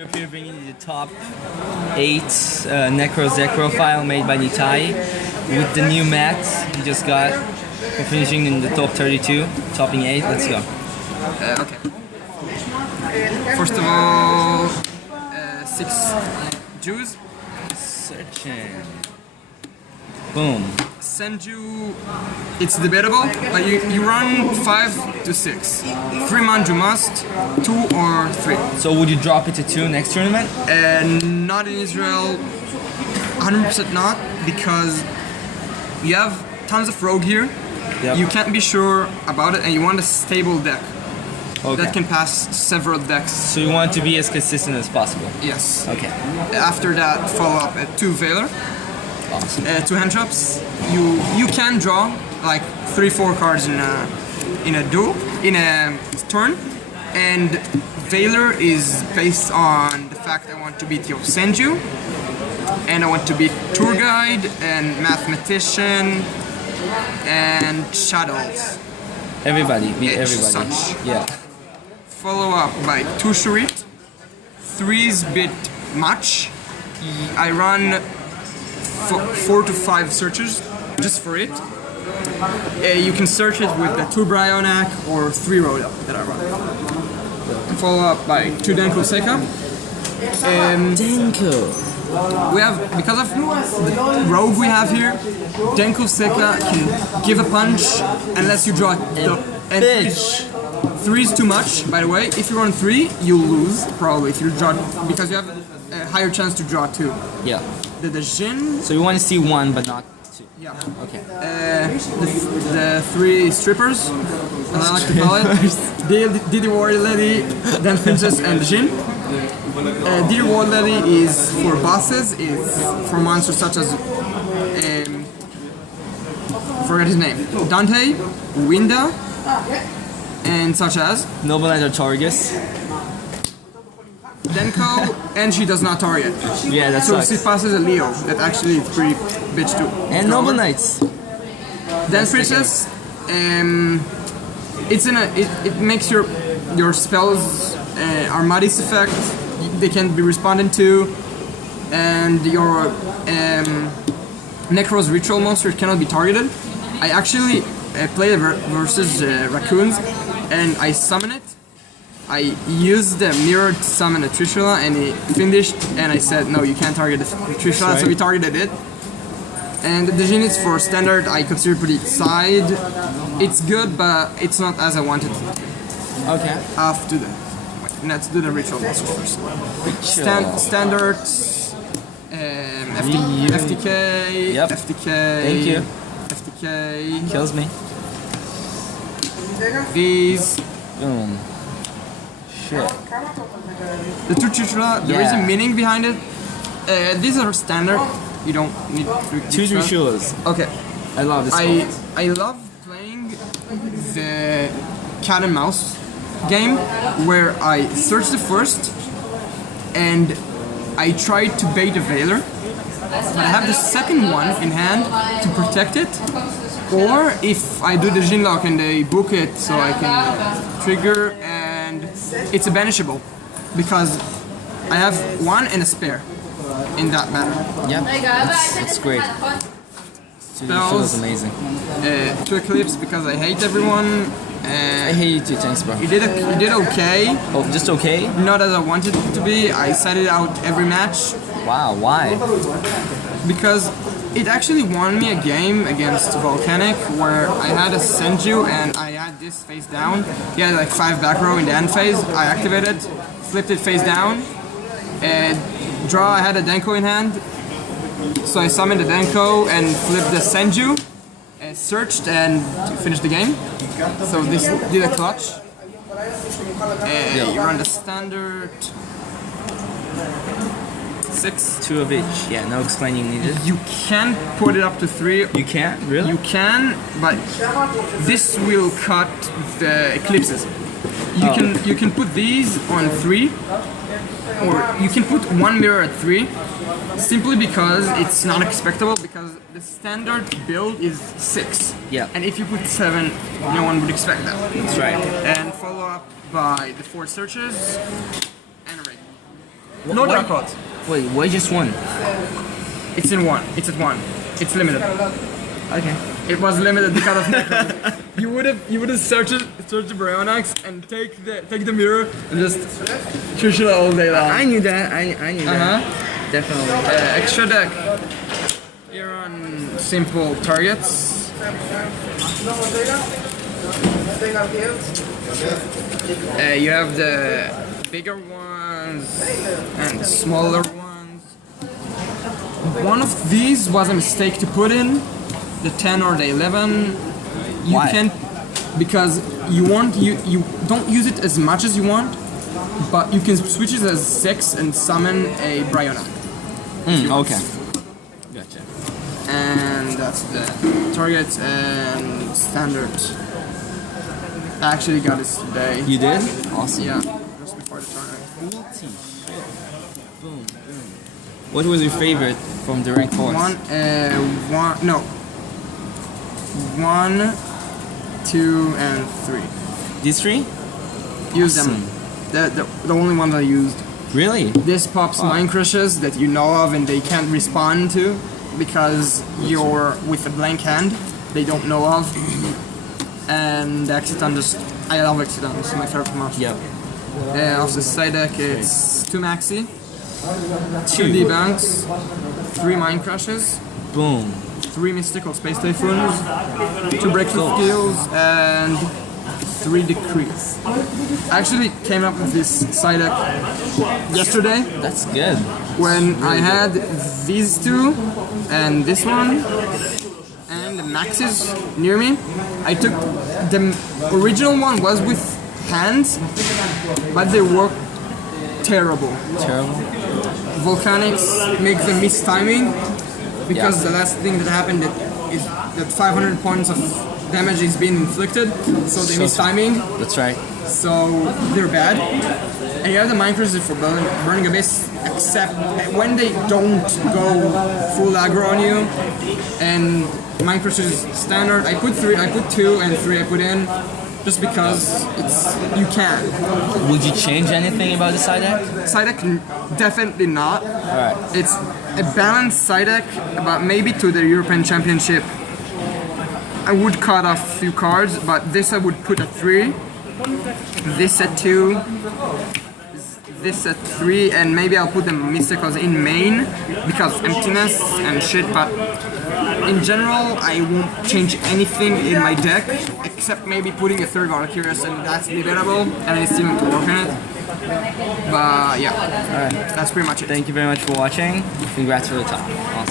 Up here bringing you the top 8 Nekroz deck profile made by Nitai with the new mat he just got. We're finishing in the top 32, topping 8. Let's go. Okay. First of all, 6 Jews. Searching. Boom. Senju, it's debatable, but you run 5 to 6. 3 manju must, 2 or 3. So would you drop it to 2 next tournament? Not in Israel, 100% not, because you have tons of rogue here. Yep. You can't be sure about it, and you want a stable deck Okay. that can pass several decks. So you want to be as consistent as possible? Yes. Okay. After that, follow up at 2 Valor. Awesome. 2 hand drops. You can draw like 3-4 cards in a duel, in a turn, and Valor is based on the fact I want to beat your Senju, and I want to beat Tour Guide and Mathematician and Shadows. Everybody, beat everybody. Such. Yeah. Follow up by 2 Sharit. 3's bit much. I run 4 to 5 searches just for it. You can search it with the 2 Bryonac or 3 Rhoda that I run. Follow up by 2 Denko Seka. Denko. We have, because of the rogue we have here, Denko Seka can give a punch unless you draw and Bitch. 3 is too much, by the way. If you run 3, you lose, probably, if you draw, because you have a higher chance to draw 2. Yeah. The Jin. So you want to see 1 but not 2? Yeah. Okay. The 3 strippers, as I like to call it. Didi Warrior Lady, Dance Princess, and the Jin. Didi Warrior Lady is for bosses, is for monsters such as forget his name. Dante, Winda, and such as Noble Knight Artorigus. Denko, and she does not target. Yeah, that's So right. she passes a Leo, that actually is pretty bitch too. And Noble Knights. Dance Princess, it makes your spells Armadis effect, they can be responded to, and your Nekroz ritual monster cannot be targeted. I actually played versus raccoons, and I summon it. I used the mirror to summon a Trishula, and he finished, and I said, no, you can't target the Trishula, right. so we targeted it. And the units for standard I consider pretty side. It's good, but it's not as I wanted. Okay. After that, wait, let's do the ritual monster first. Standard, FTK, Yep. FTK, Thank you. FTK, Kills me. these. Boom. Shit. The two Trishula, there is a Yeah. meaning behind it. These are standard. You don't need 2 Trishulas. Okay. I love this I love playing the cat and mouse game where I search the first and I try to bait a Valor, but I have the second one in hand to protect it, or if I do the Jinlock and they book it so I can trigger, and it's a banishable because I have 1 and a spare in that matter. Yep. That's great. Spells. Is amazing. To Eclipse because I hate everyone. I hate you too, thanks bro. He did okay, Oh, just okay? not as I wanted it to be. I set it out every match Wow, why? because it actually won me a game against Volcanic where I had a Senju and I had this face down. He had like 5 back row in the end phase. I activated, flipped it face down, and draw. I had a Denko in hand, so I summoned the Denko and flipped the Senju, and searched and finished the game. So this did a clutch. You run the standard 6. 2 of each. Yeah, no explaining needed. You can put it up to 3. You can't? Really? You can, but this will cut the eclipses. You can put these on 3, or you can put 1 mirror at 3, simply because it's not expectable, because the standard build is 6. Yeah. And if you put 7, no one would expect that. That's right. And follow up by the 4 searches and a ring. No Why- jackpot. Wait, why just one? It's in one. It's at one. It's limited. Okay. It was limited because of Nekroz. you would have searched the Bryonax and take the mirror and just push it all day long. I knew that. I knew that. Definitely. Extra deck. Here on simple targets. You have the bigger ones and smaller ones. One of these was a mistake to put in, the 10 or the 11. You Why? can't, because you don't use it as much as you want, but you can switch it as 6 and summon a Bryonax. Okay. Gotcha. And that's the targets and standard. I actually got this today. You did? Awesome. Yeah, just before the tournament. Cool shit. Boom, boom. What was your favorite from the rank 4s? 1, 2, and 3. These 3? Use Awesome. them. The only ones I used. Really? This pops Mind Crushes that you know of and they can't respond to because you're with a blank hand they don't know of. And the Exiton I love Exiton, it's my favorite monster. Yep. Of the side deck it's 2 Maxi, 2 Two. Debunks, 3 Mind Crushes, Boom. 3 Mystical Space Typhoons, 2 Breakthrough Skills, and 3 Decrees. I actually came up with this side deck yesterday That's good. when I had these 2 and this one and the Maxes near me. I took the original one was with hands, but they work terrible. Terrible. Volcanics make them miss timing because Yeah. the last thing that happened is that 500 points of damage is being inflicted, so they miss timing, That's right. so they're bad. And you have the Mind Crushes for Burning Abyss, except when they don't go full aggro on you. And Mind Crushes standard, I put 2 and 3 I put in, just because you can. Would you change anything about the side deck? Side deck, definitely not. Alright. It's a balanced side deck, but maybe to the European Championship I would cut off a few cards, but this I would put at 3, this at 2, this at 3, and maybe I'll put the Mysticals in main because of emptiness and shit, but in general I won't change anything in my deck except maybe putting a 3rd Valkyrius, and that's debatable and I still need to work on it. But yeah, Alright. that's pretty much it. Thank you very much for watching. Congrats for the top. Awesome.